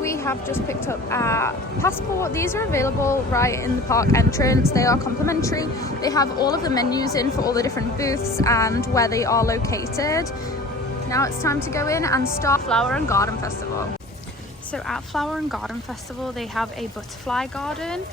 We have just picked up our passport. These are available right in the park entrance. They are complimentary. They have all of the menus in for all the different booths and where they are located. Now it's time to go in and start Flower and Garden Festival. So at Flower and Garden Festival, they have a butterfly garden.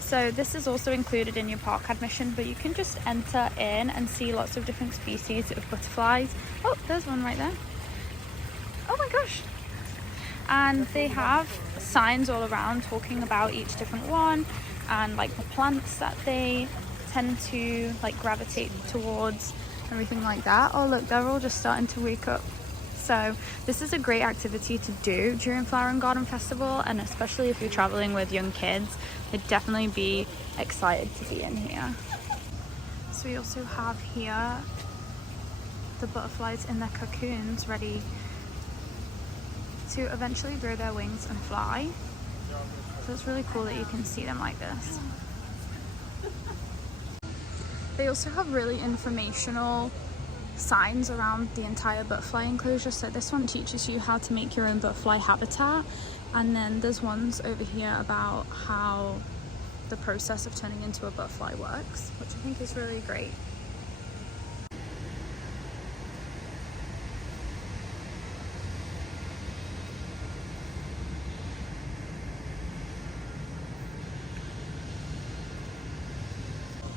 So this is also included in your park admission, but you can just enter in and see lots of different species of butterflies. Oh, there's one right there. Oh my gosh. And they have signs all around talking about each different one and like the plants that they tend to like gravitate towards, everything like that. Oh look, they're all just starting to wake up. So this is a great activity to do during Flower and Garden Festival, and especially if you're traveling with young kids, they'd definitely be excited to be in here. So we also have here the butterflies in their cocoons ready to eventually grow their wings and fly. So it's really cool that you can see them like this. They also have really informational signs around the entire butterfly enclosure. So this one teaches you how to make your own butterfly habitat, and then there's ones over here about how the process of turning into a butterfly works, which I think is really great.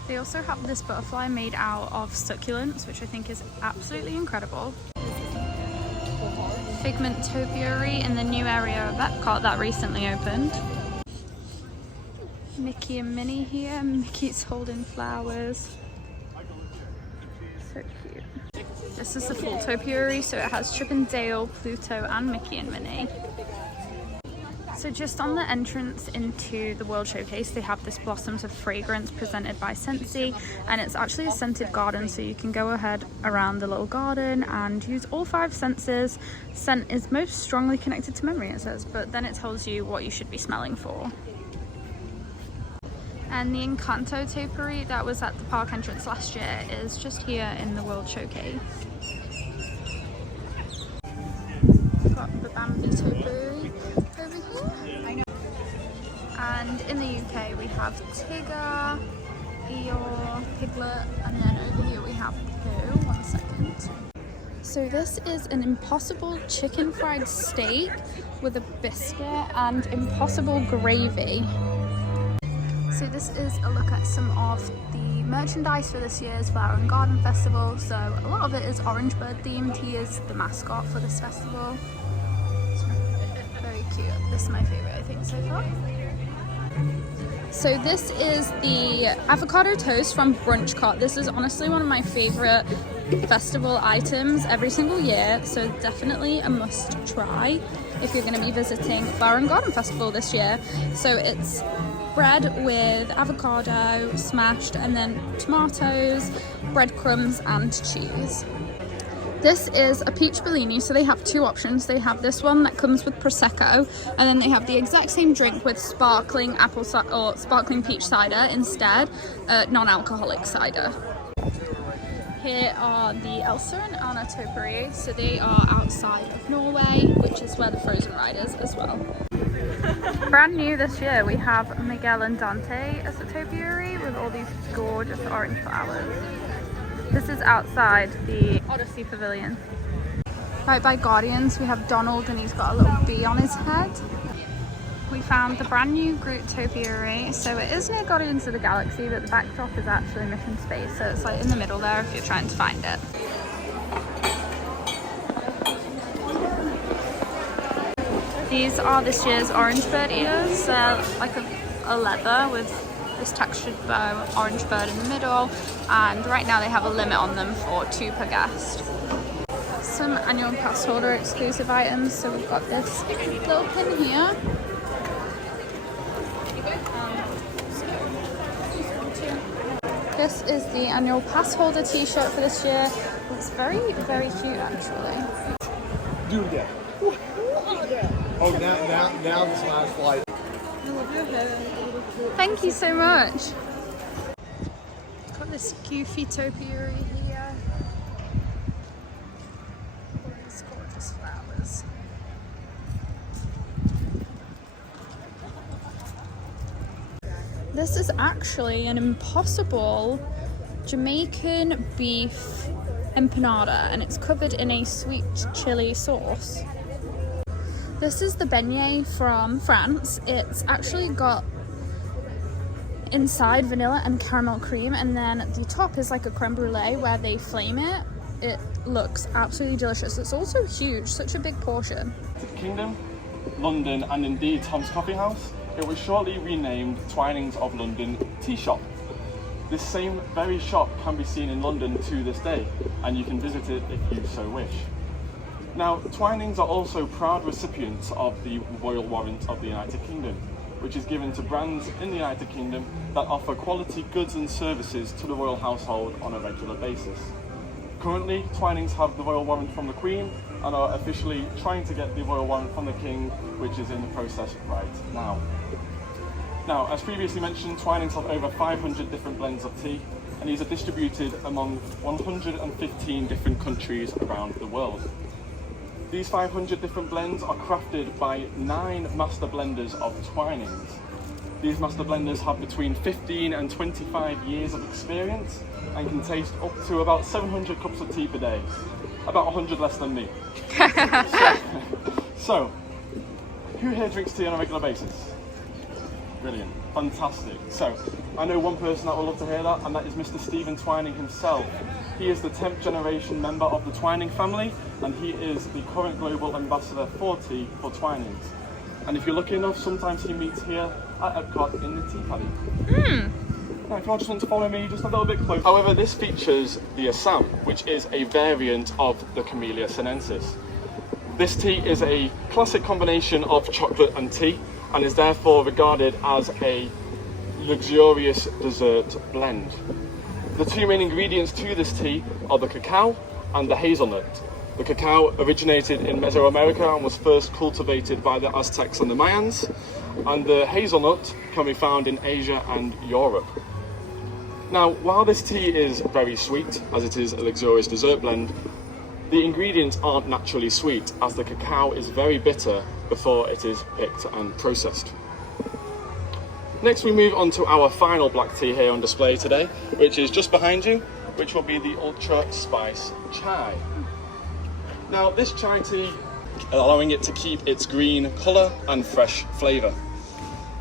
They also have this butterfly made out of succulents, which I think is absolutely incredible. Figment topiary in the new area of Epcot that recently opened. Mickey and Minnie here. Mickey's holding flowers. So cute. This is the full topiary, so it has Chip and Dale, Pluto, and Mickey and Minnie. So just on the entrance into the World Showcase, they have this Blossoms of Fragrance presented by Scentsy, and it's actually a scented garden, so you can go ahead around the little garden and use all 5 senses. Scent is most strongly connected to memory, it says, but then it tells you what you should be smelling for. And the Encanto topiary that was at the park entrance last year is just here in the World Showcase. Got the Bambi topiary over here. And in the UK we have Tigger, Eeyore, Piglet, and then over here we have Pooh. 1 second. So this is an Impossible chicken fried steak with a biscuit and Impossible gravy. So this is a look at some of the merchandise for this year's Flower and Garden Festival. So a lot of it is Orange Bird themed. He is the mascot for this festival. So very cute. This is my favorite, I think, so far. So this is the avocado toast from Brunch Cart. This is honestly one of my favorite festival items every single year, so definitely a must try if you're going to be visiting Flower and Garden Festival this year. So it's bread with avocado smashed, and then tomatoes, breadcrumbs, and cheese. This is a peach Bellini, so they have 2 options. They have this one that comes with Prosecco, and then they have the exact same drink with sparkling apple or sparkling peach cider instead, non-alcoholic cider. Here are the Elsa and Anna topiary, so they are outside of Norway, which is where the Frozen ride is as well. Brand new this year, we have Miguel and Dante as a topiary with all these gorgeous orange flowers. This is outside the Odyssey Pavilion. Right by Guardians, we have Donald, and he's got a little bee on his head. We found the brand new Groot topiary. So it is near Guardians of the Galaxy, but the backdrop is actually Mission Space, so it's like in the middle there if you're trying to find it. These are this year's Orange Bird ears. They're like a leather with this textured orange bird in the middle, and right now they have a limit on them for 2 per guest. Some annual pass holder exclusive items. So we've got this little pin here. This is the annual pass holder t-shirt for this year. It's very, very cute actually. Do that. Oh, now this last flight. Thank you so much. Got this goofy topiary here. It's gorgeous. delicious flowers. This is actually an impossible Jamaican beef empanada, and it's covered in a sweet chili sauce. This is the beignet from France. It's actually got inside vanilla and caramel cream, and then the top is like a creme brulee where they flame it. It looks absolutely delicious. It's also huge, such a big portion. Kingdom, London, and indeed Tom's Coffee House, it was shortly renamed Twinings of London Tea Shop. This same very shop can be seen in London to this day, and you can visit it if you so wish. Now, Twinings are also proud recipients of the Royal Warrant of the United Kingdom, which is given to brands in the United Kingdom that offer quality goods and services to the royal household on a regular basis. Currently, Twinings have the Royal Warrant from the Queen and are officially trying to get the Royal Warrant from the King, which is in the process right now. Now, as previously mentioned, Twinings have over 500 different blends of tea, and these are distributed among 115 different countries around the world. These 500 different blends are crafted by 9 master blenders of Twinings. These master blenders have between 15 and 25 years of experience and can taste up to about 700 cups of tea per day. About 100 less than me. So, who here drinks tea on a regular basis? Brilliant, fantastic. So, I know one person that would love to hear that, and that is Mr. Stephen Twining himself. He is the 10th generation member of the Twining family, and he is the current global ambassador for tea for Twinings. And if you're lucky enough, sometimes he meets here at Epcot in the tea paddy. Now, if you just want to follow me just a little bit closer. However, this features the Assam, which is a variant of the Camellia sinensis. This tea is a classic combination of chocolate and tea, and is therefore regarded as a luxurious dessert blend. The two main ingredients to this tea are the cacao and the hazelnut. The cacao originated in Mesoamerica and was first cultivated by the Aztecs and the Mayans, and the hazelnut can be found in Asia and Europe. Now, while this tea is very sweet, as it is a luxurious dessert blend, the ingredients aren't naturally sweet, as the cacao is very bitter before it is picked and processed. Next, we move on to our final black tea here on display today, which is just behind you, which will be the Ultra Spice Chai. Now, this chai tea, allowing it to keep its green colour and fresh flavour.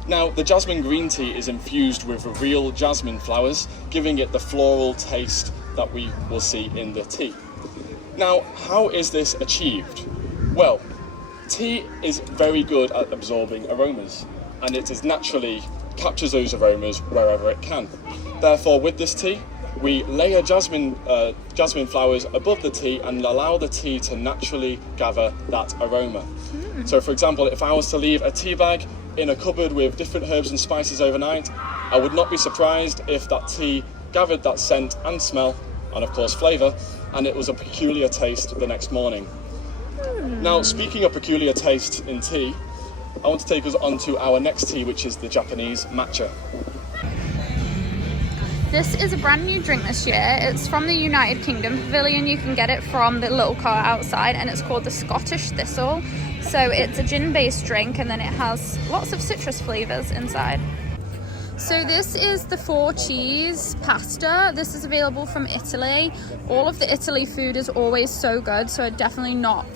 Now, the jasmine green tea is infused with real jasmine flowers, giving it the floral taste that we will see in the tea. Now, how is this achieved? Well, tea is very good at absorbing aromas, and it is naturally captures those aromas wherever it can. Therefore, with this tea, we layer jasmine flowers above the tea and allow the tea to naturally gather that aroma. So, for example, if I was to leave a tea bag in a cupboard with different herbs and spices overnight, I would not be surprised if that tea gathered that scent and smell, and of course flavour, and it was a peculiar taste the next morning. Now, speaking of peculiar taste in tea, I want to take us on to our next tea, which is the Japanese matcha. This is a brand new drink this year. It's from the United Kingdom Pavilion. You can get it from the little car outside, and it's called the Scottish Thistle. So it's a gin-based drink, and then it has lots of citrus flavours inside. So this is the 4 cheese pasta. This is available from Italy. All of the Italy food is always so good, so I'd definitely not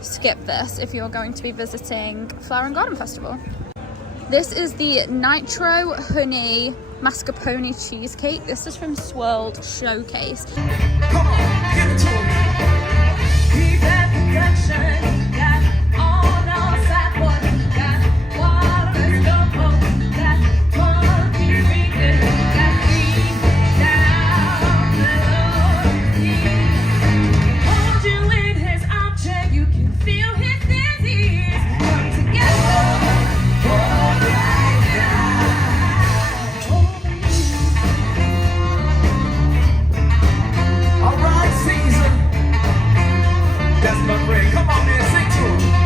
skip this if you're going to be visiting Flower and Garden Festival. This is the Nitro Honey Mascarpone Cheesecake. This is from Swirled Showcase. Come on, give it to him. He got production, he got all outside what he got. Water, stove, he got monkey freaking, he got me down below. He holds you in his armchair, you can feel his disease. Come together, all right now. All right, Caesar. That's my friend. Come on, man, sing to him.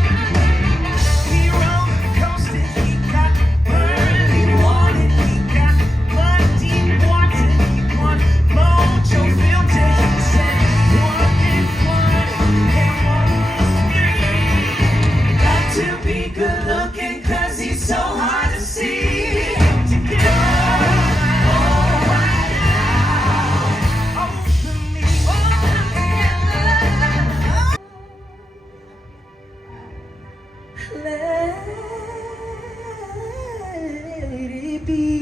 He rolled the coaster, he got early warning, he got muddy water, he won mojo filter. He said, 1 and 1, hey, 1 is be